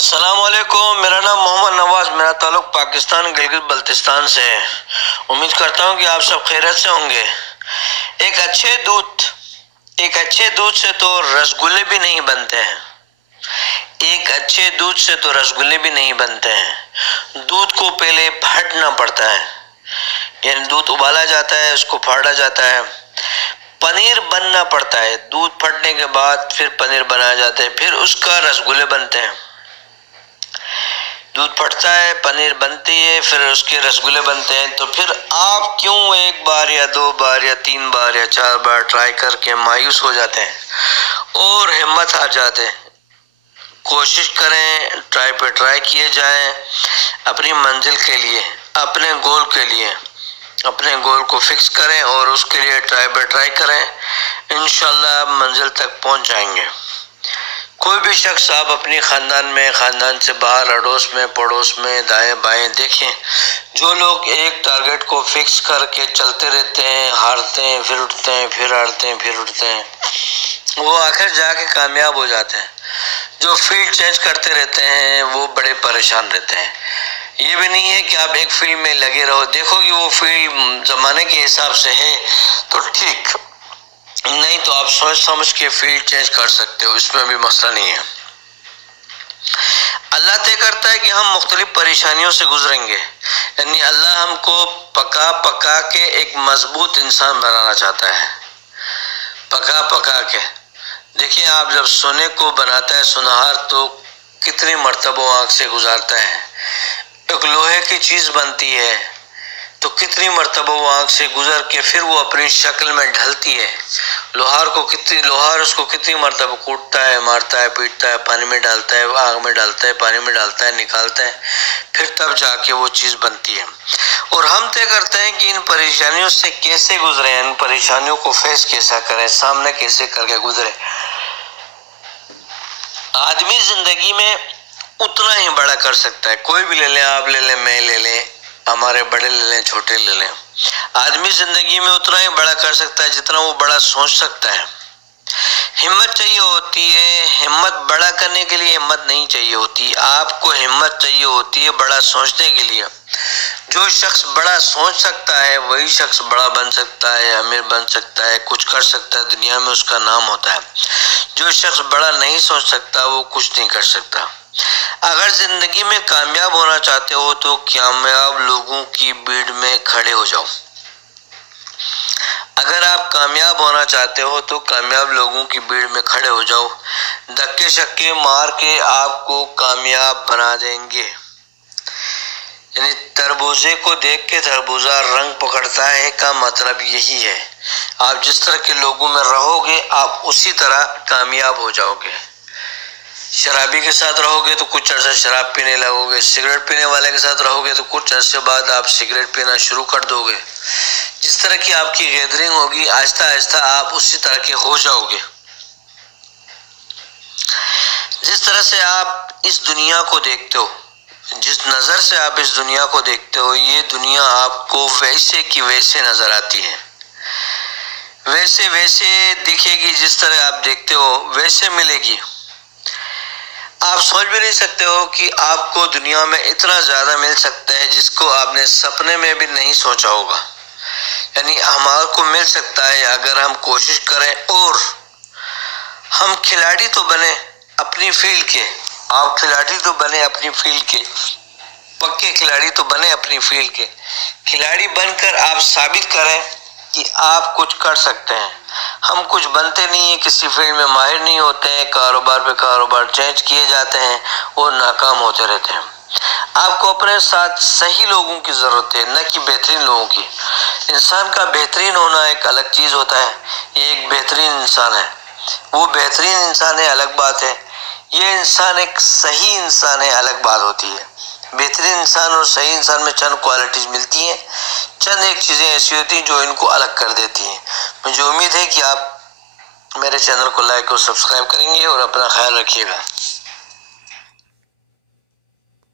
السلام علیکم، میرا نام محمد نواز، میرا تعلق پاکستان گلگت بلتستان سے ہے۔ امید کرتا ہوں کہ آپ سب خیریت سے ہوں گے۔ ایک اچھے دودھ سے تو رسگلے بھی نہیں بنتے ہیں۔ دودھ کو پہلے پھاٹنا پڑتا ہے، یعنی دودھ ابالا جاتا ہے، اس کو پھاڑا جاتا ہے، پنیر بننا پڑتا ہے، دودھ پھٹنے کے بعد پھر پنیر بنایا جاتا ہے، پھر اس کا رسگلے بنتے ہیں۔ دودھ پھٹتا ہے، پنیر بنتی ہے، پھر اس کے رسگلے بنتے ہیں۔ تو پھر آپ کیوں ایک بار یا دو بار یا تین بار یا چار بار ٹرائی کر کے مایوس ہو جاتے ہیں اور ہمت ہار جاتے ہیں؟ کوشش کریں، ٹرائی کیے جائیں اپنی منزل کے لیے، اپنے گول کو فکس کریں اور اس کے لیے ٹرائی کریں۔ انشاءاللہ آپ منزل تک پہنچ جائیں گے۔ کوئی بھی شخص آپ اپنی خاندان سے باہر، اڑوس میں، پڑوس میں، دائیں بائیں دیکھیں، جو لوگ ایک ٹارگٹ کو فکس کر کے چلتے رہتے ہیں، ہارتے ہیں، پھر اٹھتے ہیں، پھر ہارتے ہیں، پھر اٹھتے ہیں، وہ آخر جا کے کامیاب ہو جاتے ہیں۔ جو فیلڈ چینج کرتے رہتے ہیں وہ بڑے پریشان رہتے ہیں۔ یہ بھی نہیں ہے کہ آپ ایک فیلڈ میں لگے رہو، دیکھو کہ وہ فیلڈ زمانے کے حساب سے ہے تو ٹھیک، نہیں تو آپ سوچ سمجھ کے فیلڈ چینج کر سکتے ہو، اس میں بھی مسئلہ نہیں ہے۔ اللہ طے کرتا ہے کہ ہم مختلف پریشانیوں سے گزریں گے، یعنی اللہ ہم کو پکا کے ایک مضبوط انسان بنانا چاہتا ہے، پکا کے۔ دیکھیں، آپ جب سونے کو بناتا ہے سونہار تو کتنی مرتبہ آنکھ سے گزارتا ہے، ایک لوہے کی چیز بنتی ہے تو کتنی مرتبہ وہ آنکھ سے گزر کے پھر وہ اپنی شکل میں ڈھلتی ہے۔ لوہار اس کو کتنی مرتبہ کوٹتا ہے، مارتا ہے، پیٹتا ہے، پانی میں ڈالتا ہے، آگ میں ڈالتا ہے، پانی میں ڈالتا ہے، نکالتا ہے، پھر تب جا کے وہ چیز بنتی ہے۔ اور ہم طے کرتے ہیں کہ ان پریشانیوں سے کیسے گزریں، ان پریشانیوں کو فیس کیسا کریں، سامنا کیسے کر کے گزریں۔ آدمی زندگی میں اتنا ہی بڑا کر سکتا ہے، کوئی بھی لے لیں، آپ لے لیں، میں لے لیں، ہمارے بڑے لے لیں، چھوٹے لے لیں، آدمی زندگی میں اتنا ہی بڑا کر سکتا ہے جتنا وہ بڑا سوچ سکتا ہے۔ ہمت چاہیے ہوتی ہے، ہمت بڑا کرنے کے لیے ہمت نہیں چاہیے ہوتی، آپ کو ہمت چاہیے ہوتی ہے بڑا سوچنے کے لیے۔ جو شخص بڑا سوچ سکتا ہے وہی شخص بڑا بن سکتا ہے، امیر بن سکتا ہے، کچھ کر سکتا ہے، دنیا میں اس کا نام ہوتا ہے۔ جو شخص بڑا نہیں سوچ سکتا وہ کچھ نہیں کر سکتا۔ اگر زندگی میں کامیاب ہونا چاہتے ہو تو کامیاب لوگوں کی بھیڑ میں کھڑے ہو جاؤ۔ اگر آپ کامیاب ہونا چاہتے ہو تو کامیاب لوگوں کی بھیڑ میں کھڑے ہو جاؤ، دھکے شکے مار کے آپ کو کامیاب بنا دیں گے۔ یعنی تربوزے کو دیکھ کے تربوزہ رنگ پکڑتا ہے کا مطلب یہی ہے، آپ جس طرح کے لوگوں میں رہو گے آپ اسی طرح کامیاب ہو جاؤ گے۔ شرابی کے ساتھ رہو گے تو کچھ عرصہ شراب پینے لگو گے، سگریٹ پینے والے کے ساتھ رہو گے تو کچھ عرصے بعد آپ سگریٹ پینا شروع کر دو گے۔ جس طرح کی آپ کی گیدرنگ ہوگی آہستہ آہستہ آپ اسی طرح کے ہو جاؤ گے۔ جس طرح سے آپ اس دنیا کو دیکھتے ہو، جس نظر سے آپ اس دنیا کو دیکھتے ہو، یہ دنیا آپ کو ویسے کی ویسے نظر آتی ہے، ویسے دکھے گی، جس طرح آپ دیکھتے ہو ویسے ملے گی۔ آپ سوچ بھی نہیں سکتے ہو کہ آپ کو دنیا میں اتنا زیادہ مل سکتا ہے جس کو آپ نے سپنے میں بھی نہیں سوچا ہوگا۔ یعنی ہمارے کو مل سکتا ہے اگر ہم کوشش کریں اور ہم کھلاڑی تو بنے اپنی فیلڈ کے، آپ کھلاڑی تو بنے اپنی فیلڈ کے، پکے کھلاڑی تو بنے اپنی فیلڈ کے، کھلاڑی بن کر آپ ثابت کریں کہ آپ کچھ کر سکتے ہیں۔ ہم کچھ بنتے نہیں ہیں، کسی فیلڈ میں ماہر نہیں ہوتے ہیں، کاروبار پہ کاروبار چینج کیے جاتے ہیں اور ناکام ہوتے رہتے ہیں۔ آپ کو اپنے ساتھ صحیح لوگوں کی ضرورت ہے، نہ کہ بہترین لوگوں کی۔ انسان کا بہترین ہونا ایک الگ چیز ہوتا ہے، یہ ایک بہترین انسان ہے، وہ بہترین انسان ہے، الگ بات ہے، یہ انسان ایک صحیح انسان ہے، الگ بات ہوتی ہے۔ بہترین انسان اور صحیح انسان میں چند کوالٹیز ملتی ہیں، چند ایک چیزیں ایسی ہوتی ہیں جو ان کو الگ کر دیتی ہیں۔ مجھے امید ہے کہ آپ میرے چینل کو لائک اور سبسکرائب کریں گے اور اپنا خیال رکھیے گا۔